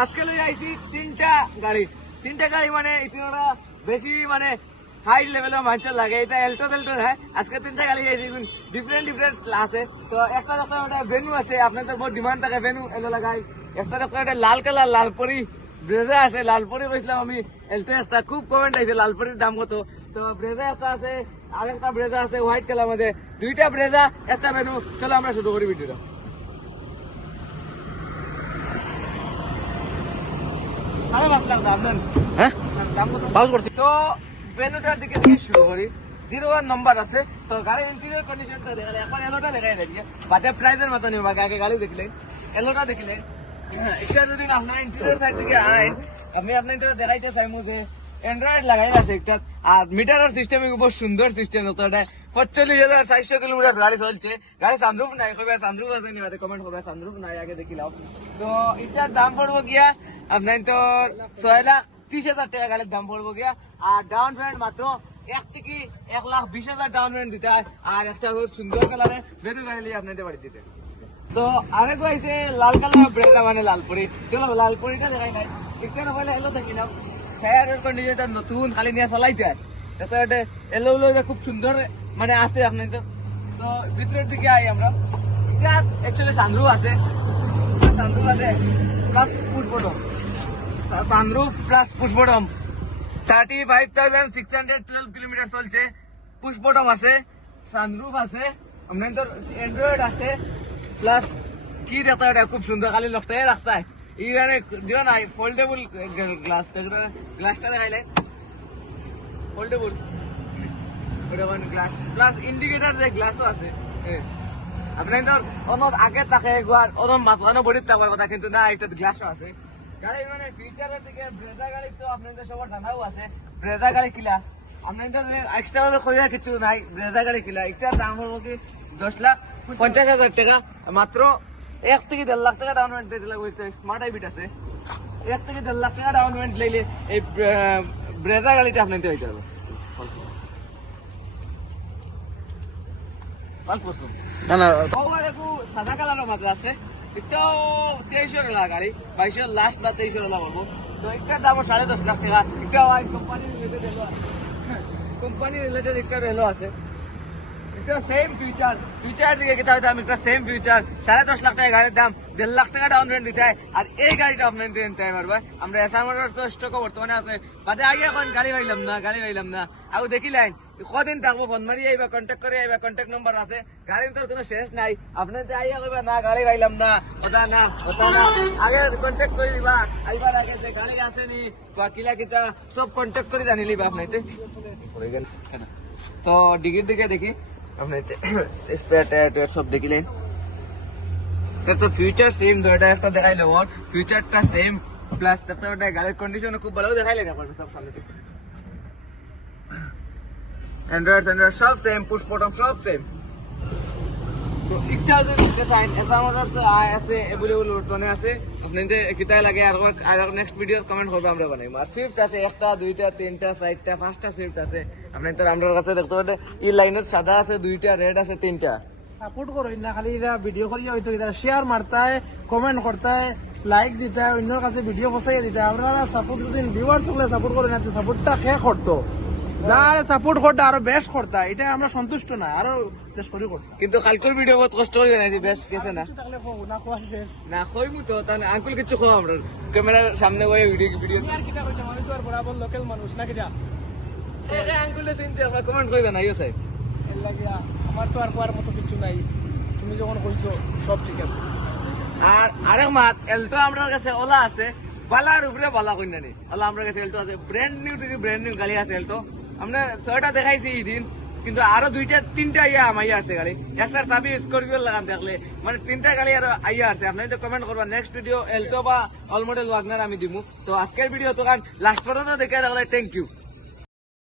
আজকে লই আইছি তিনটা গাড়ি মানে ইতিনোরা বেশি মানে হাই লেভেলের মানুষের লাগে এটা এল্টো হ্যাঁ আজকে তিনটা গাড়ি আইছি ডিফারেন্ট আছে তো একটা দেখো ওটা ভেনু আছে আপনাদের বহুত ডিমান্ড থাকে ভেনু এলো লাগাই একটা দেখো এটা লাল কালার লালপরি ব্রেজা আছে লালপরি কইছিলাম আমি এলটো একটা খুব কমেন্ট আইছে লালপরির দাম কত তো ব্রেজা একটা আছে আর একটা ব্রেজা আছে হোয়াইট কালার মধ্যে দুইটা ব্রেজা একটা ভেনু চলো আমরা শুরু করি ভিডিওটা তো ভেনুটার দিকে শুরু করি 01 নম্বর আছে তো গাড়ি ইন্টেরিয়র কন্ডিশনটা দেখালে এখন এলোটা দেখাই দেখিয়ে বাদে প্রাইজের মতো নিব আগে গাড়ি দেখলেন এলোটা দেখলেন এটা যদি আপনার ইন্টেরিয়র সাইড থেকে আইন আপনি আপনার ইন্টেরিয়র দেখাইতে চাইমু যে অ্যান্ড্রয়েড লাগাই আছে একটা আর মিটারের সিস্টেম খুব সুন্দর সিস্টেম তো এটা 45,400 কিলোমিটার গাড়ি চলছে গাড়ি সানরুফ নাই কবে সানরুফ আছে নি কমেন্ট করবে সানরুফ নাই আগে দেখিলাম তো এটার দাম পড়বো গিয়া আপনার তো 6,30,000 টাকা গাড়ির দাম পড়বো গিয়া আর ডাউন পেমেন্ট মাত্র 1,20,000 ডাউন পেমেন্ট দিতে হয় আর একটা সুন্দর কালারে ভেনু গাড়ি নিয়ে আপনাদের বাড়ি দিতে তো আরেক হয়েছে লাল কালার ব্রেজা মানে লালপুরি চলো লালপুরিটা দেখাই নাই একটা না পয়লা এলো দেখিলাম টায়ারের কন্ডিশনটা নতুন খালি নিয়ে চালাইতে হয় তো এটা এলো খুব সুন্দর মানে আছে আপনার তো ভিতরের দিকে আই আমরা এটা অ্যাকচুয়ালি সানরুফ আছে plus push bottom sunroof plus push bottom 35,612 kilometre চলছে পুশ বটম আছে সানরুফ আছে আপনার তো অ্যান্ড্রয়েড আছে প্লাস কি দেখতে এটা খুব সুন্দর খালি লোকটাই রাস্তায় এইখানে দিও নাই ফোল্ডেবল গ্লাস গ্লাসটা দেখাইলে ফোল্ডেবল গ্লাস প্লাস ইন্ডিকেটার যে গ্লাসও আছে আপনার তো অনেক আগে থাকে অনেক মাঝখানে বডির থাকার কথা কিন্তু না এটা গ্লাসও আছে গাড়ি মানে ফিউচারের দিকে ব্রেজা গাড়ি তো আপনাদের সবার জানাও আছে ব্রেজা গাড়ি কিলা আপনাদের এক্সট্রা ভাবে কইয়া কিছু নাই ব্রেজা গাড়ি কিলা এটার দাম হলো কি 10,50,000 টাকা মাত্র 1 থেকে 1.5 লাখ টাকা ডাউন পেমেন্ট দিতে লাগবে স্মার্ট হাইব্রিড আছে 1 থেকে 1.5 লাখ টাকা ডাউন পেমেন্ট লইলে এই ব্রেজা গাড়িটা আপনাদের হইতে হবে না না সাদা কালারের মাত্র আছে এটাও 23,000 গাড়ি 22,000 লাস্ট বা 23,000 বলবো তো এটার দাম 10.5 লাখ টাকা এটাও কোম্পানি রিলেটেড একটা রেলো আছে এটা সেম ফিউচার দিকে কিতা হইতে একটা সেম ফিউচার 10.5 লাখ টাকা গাড়ির দাম 1.5 লাখ টাকা ডাউন পেমেন্ট দিতে হয় আর এই গাড়িটা আপনার দিতে পারবে আমরা এসআর মোটরস তো স্টক বর্তমানে আছে বাদে আগে এখন গাড়ি পাইলাম না আর দেখিলেন কদিন থাকবো ফোন মারি আইবা কন্ট্যাক্ট করে আইবা কন্ট্যাক্ট নম্বর আছে গাড়ির তোর কোনো শেষ নাই আপনার আইয়া কইবা না গাড়ি পাইলাম না ওটা না আগে কন্ট্যাক্ট করে দিবা আইবার আগে যে গাড়ি আছে নি বা কিলা কিতা সব কন্ট্যাক্ট করে জানি লিবা আপনাইতে তো ডিগির দিকে দেখি আপনার স্পেয়ার টায়ার সব দেখিলেন এটা তো ফিউচার সেম তো এটা একটা দেখাইলে ওর ফিউচারটা সেম প্লাস তাতে ওটা গাড়ির কন্ডিশন খুব ভালো দেখাইলেন আপনার সব সামনে থেকে অ্যান্ড্রয়েড সব সেম পুশ বটম সব সেম তো একটা যদি দেখাইন এসআর মোটরস আছে अवेलेबल বর্তমানে আছে আপনাদের কিতাই লাগে আর নেক্সট ভিডিও কমেন্ট করবে আমরা বানাইব আর সুইফট আছে একটা দুইটা তিনটা চারটা পাঁচটা সুইফট আছে আপনাদের আমরা কাছে দেখতে পাবেন এই লাইনের সাদা আছে দুইটা রেড আছে তিনটা সাপোর্ট করো না খালি এরা ভিডিও করিয়া হইতো এরা শেয়ার মারতা হয় কমেন্ট করতা হয় লাইক দিতা হয় অন্যর কাছে ভিডিও পৌঁছাইয়া দিতা আপনারা সাপোর্ট যদি ভিউয়ার্স গুলো সাপোর্ট করে না সাপোর্টটা কে করতো যারা সাপোর্ট করতে আরো বেস্ট করতা এটা আমরা সন্তুষ্ট না আরো বেশ করে করতে কিন্তু কালকের ভিডিও বহুত কষ্ট করে বানাইছি বেস্ট গেছে না না খাওয়া শেষ না কইমু তো তাহলে আঙ্কুল কিছু খাও আমরা ক্যামেরার সামনে বসে ভিডিও আর কিটা কইতে আমি তো আর বরাবর লোকাল মানুষ না কিটা এই আঙ্কুলটা চিনতে আমরা কমেন্ট করে জানাইও স্যার এর লাগিয়া আমার তো আর কোয়ার মতো কিছু নাই তুমি যখন কইছো সব ঠিক আছে আর আরেক মাত এলটো আমার কাছে ওলা আছে বালার উপরে বালা কইনা নেই ওলা আমার কাছে এলটো আছে ব্র্যান্ড নিউ গাড়ি আছে এলটো আমরা ছয়টা দেখাইছি এই দিন কিন্তু আরো দুইটা তিনটা আইয়া আছে গাড়ি একটা চাবি স্করপিও লাগান দেখলে মানে তিনটা গাড়ি আরো আইয়া আছে আপনারা তো কমেন্ট করবা নেক্সট ভিডিও এলটো বা অল মডেল ওয়াগনার আমি দিমু তো আজকের ভিডিও তো লাস্ট পর্যন্ত দেখে রাখলে থ্যাংক ইউ